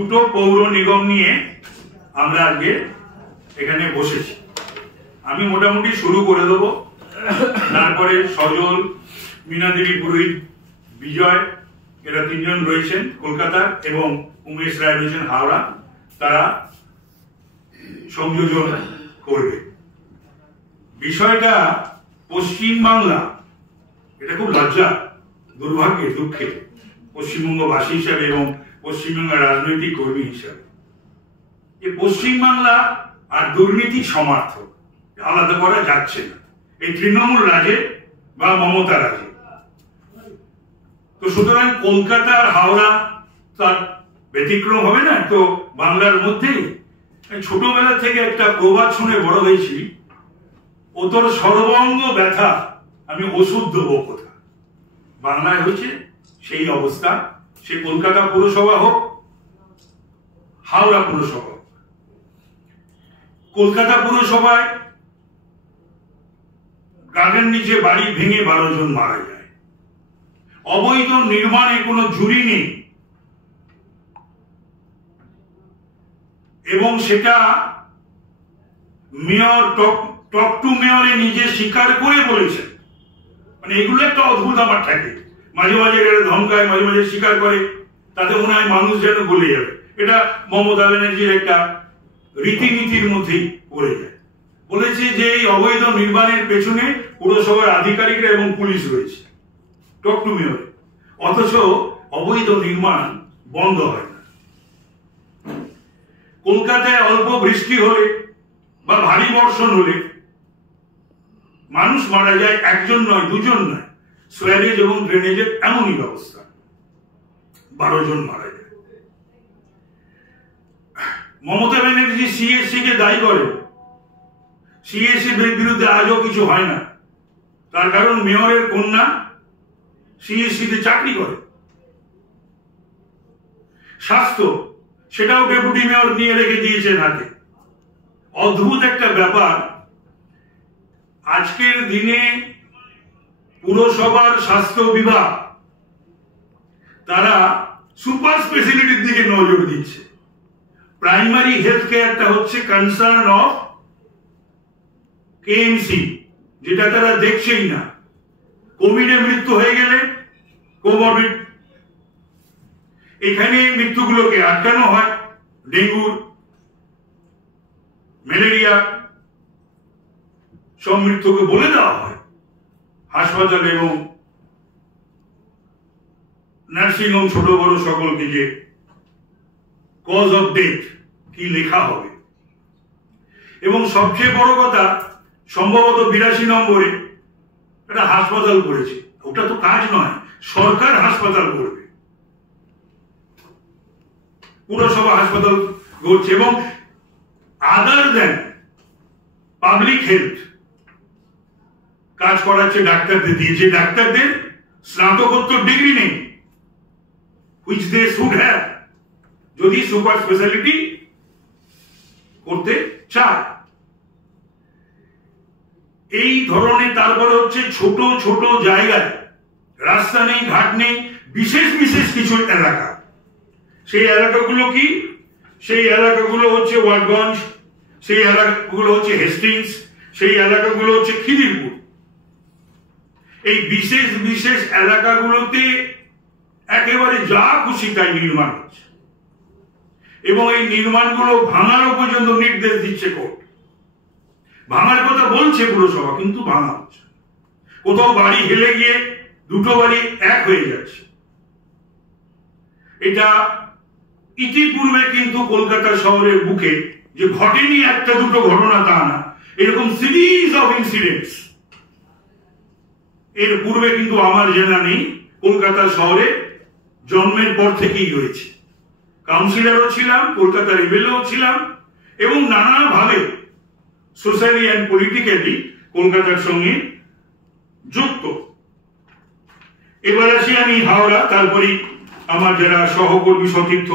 দুটো পৌর নিগম নিয়ে আমরা আজকে এখানে বসেছি। আমি মোটামুটি শুরু করে দেবো, তারপরে সজল, মীনাদেবী পুরোহিত, বিজয়, এরা তিনজন রয়েছেন কলকাতা, এবং উমেশ রায় রয়েছেন হাওড়া, তারা সংযোজন করবে। বিষয়টা পশ্চিমবাংলা, এটা খুব লজ্জা, দুর্ভাগ্যে, দুঃখে পশ্চিমবঙ্গবাসী হিসাবে এবং পশ্চিমবঙ্গের রাজনৈতিক কর্মী হিসাবে, এই পশ্চিমবাংলা আর দুর্নীতি সমার্থক আলাদা করা যাচ্ছে না, এই তৃণমূল রাজে বা মমতা রাজে। তো সুতরাং কলকাতা আর হাওড়া তার ব্যতিক্রম হবে না। তো বাংলার মধ্যেই ছোটবেলা থেকে একটা প্রবাদ শুনে বড় হয়েছি, ও তোর সর্বাঙ্গ ব্যথা আমি ওষুধ দেবো কোথা। বাংলায় হচ্ছে সেই অবস্থা, সে কলকাতা পুরসভা হোক, হাওড়া পুরসভা হোক। কলকাতা পুরসভায় গার্ডেন নিচে বাড়ি ভেঙে 12 জন মারা যায়, অবৈধ নির্মাণে কোনো জুরি নেই, এবং সেটা মেয়র টক টু মেয়রে নিজে স্বীকার করে বলেছেন। মানে এগুলো একটা অদ্ভুত আমার থাকে, মাঝে মাঝে এরা ধমকায়, মাঝে মাঝে স্বীকার করে, তাতে মনে হয় মানুষ যেন গলে যাবে। এটা মমতা ব্যানার্জির একটা রীতিনীতির মধ্যেই পড়ে যায়। বলেছে যে এই অবৈধ নির্মাণের পেছনে পুরসভার আধিকারিকরা এবং পুলিশ রয়েছে, টক টু মেয়রে, অথচ অবৈধ নির্মাণ বন্ধ হয় না। কলকাতায় অল্প বৃষ্টি হলে বা ভারী বর্ষণ হলে মানুষ মারা যায়, একজন নয়, দুজন নয়, সোয়ারেজ এবং ড্রেনেজের এমনই ব্যবস্থা, 12 জন মারা যায়। মমতা ব্যানার্জি সিএসসি কে দায়ী করে, সিএসসি বিরুদ্ধে আজও কিছু হয় না, তার কারণ মেয়রের কন্যা সিএসসি তে চাকরি করে। স্বাস্থ্য, সেটাও ডেপুটি মেয়র নিয়ে রেখে দিয়েছেন হাতে। অদ্ভুত একটা ব্যাপার, আজকের দিনে পুরসভার স্বাস্থ্য বিভাগ তারা সুপার স্পেশালিটির দিকে নজর দিচ্ছে। প্রাইমারি হেলথ কেয়ারটা হচ্ছে কনসার্ন অফ কেএমসি, যেটা তারা দেখছেই না। কোভিডে মৃত্যু হয়ে গেলে কোমরবিড, এখানে মৃত্যুগুলোকে আটকানো হয়, ডেঙ্গুর, ম্যালেরিয়া, সব মৃত্যুকে বলে দেওয়া হয় হাসপাতাল এবং নার্সিংহোম, ছোট বড় সকলকে, যে কজ অফ ডেথ কি লেখা হবে। এবং সবচেয়ে বড় কথা, সম্ভবত 82 নম্বরে একটা হাসপাতাল করেছে, ওটা তো কাজ নয়, সরকার হাসপাতাল করবে, পুরসভা হাসপাতাল করছে, এবং আদার দেন পাবলিক হেলথ কাজ করাচ্ছে ডাক্তারদের দিয়ে, যে ডাক্তারদের স্নাতকোত্তর ডিগ্রি নেই, which they should have, যদি সুপার স্পেশালিটি করতে চায়। এই ধরনের, তারপরে হচ্ছে ছোট ছোট জায়গায় রাস্তা নেই, ঘাট নেই, বিশেষ বিশেষ কিছু এলাকা, সেই এলাকাগুলো কি, সেই এলাকাগুলো হচ্ছে ওয়াটগঞ্জ, সেই এলাকাগুলো হচ্ছে হেস্টিংস, সেই এলাকাগুলো হচ্ছে খিদিরপুর। এই বিশেষ বিশেষ এলাকাগুলোতে একেবারে যা খুশি তাই নির্মাণ হচ্ছে, এবং এই নির্মাণগুলো ভাঙারও পর্যন্ত নির্দেশ দিচ্ছে কোর্ট। ভাঙার কথা বলছে পুরসভা, কিন্তু ভাঙা হচ্ছে। কোথাও বাড়ি হেলে গিয়ে দুটো বাড়ি এক হয়ে যাচ্ছে। এটা ইতিপূর্বে কিন্তু কলকাতা শহরের বুকে যে ঘটেনি একটা দুটো ঘটনা তা না, এরকম সিরিজ অফ ইনসিডেন্টস এর পূর্বে কিন্তু আমার জানা নেই। কলকাতা শহরে জন্মের পর থেকেই হয়েছে। কাউন্সিলরও ছিলাম, কলকাতার এমএলএও ছিলাম, এবং নানাভাবে সোশ্যালি অ্যান্ড পলিটিক্যালি কলকাতার সঙ্গে যুক্ত। এবার আসি আমি হাওড়া, তারপরে আমার যারা সহকর্মী সতীর্থ